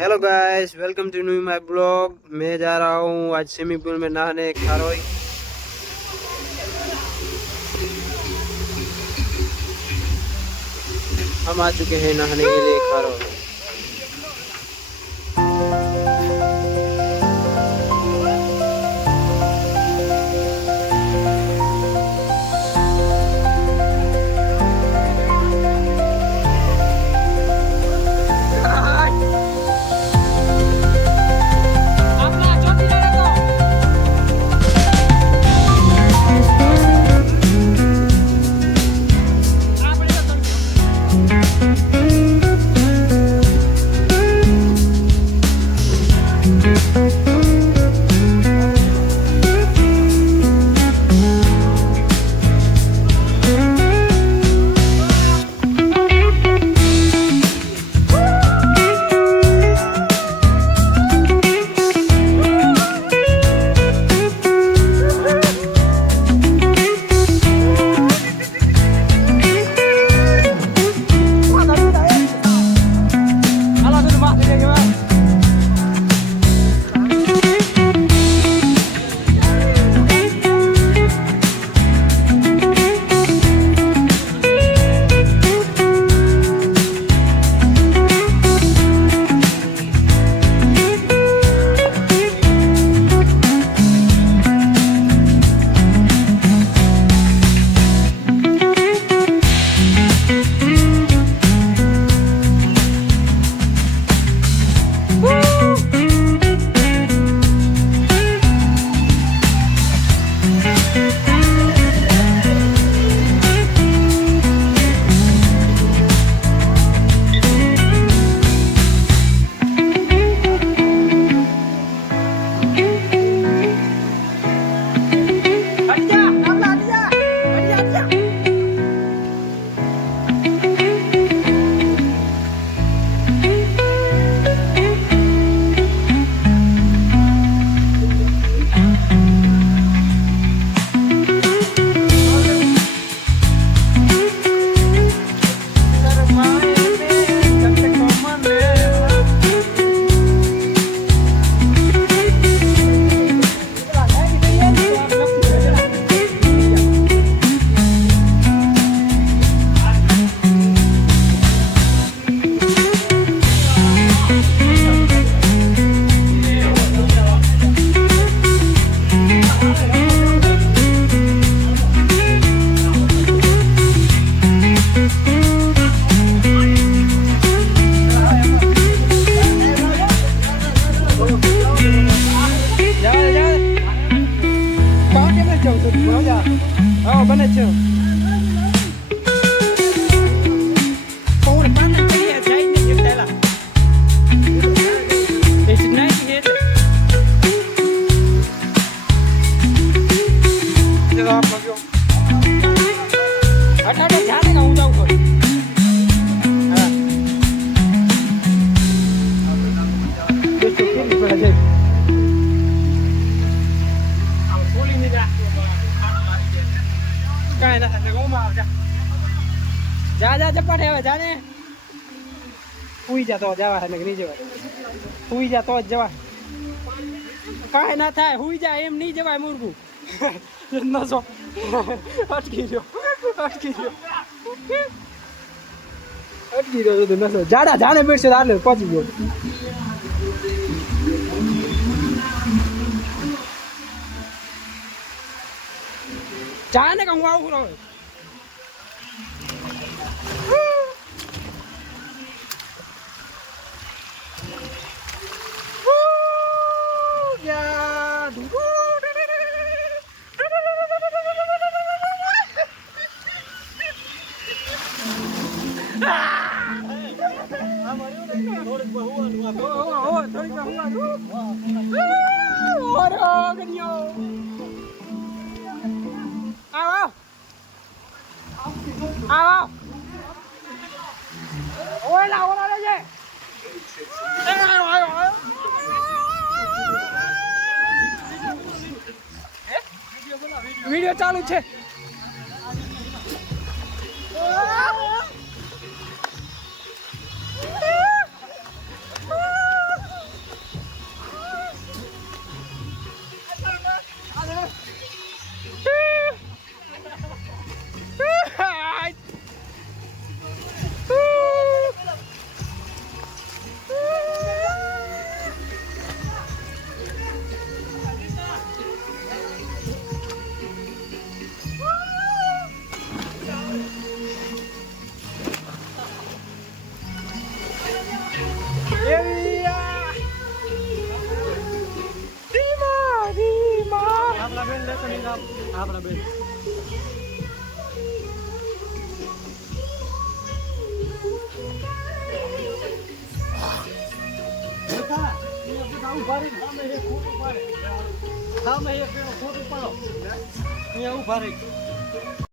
Hello guys, welcome to new my blog. मैं जा रहा हूँ आज स्विमिंग पूल में नहाने खारोई। हम आ चुके हैं नहाने के लिए खारोई। जा चप्पट है जाने हुई जा तो जवा है नहीं जवा हुई जा तो जवा काहे ना था हुई जा एम नहीं जवाय मुर्गू न सो अटकी जो तो न सो जाड़ा जाने बैठ से डाल पहुंच गयो जाने का हुआ हो वीडियो चालू है આપણા બેન ઉભા રહી સામે એક ખોટું પાડે સામે એક ખોટું પાડો અહીંયા ઉભા રહી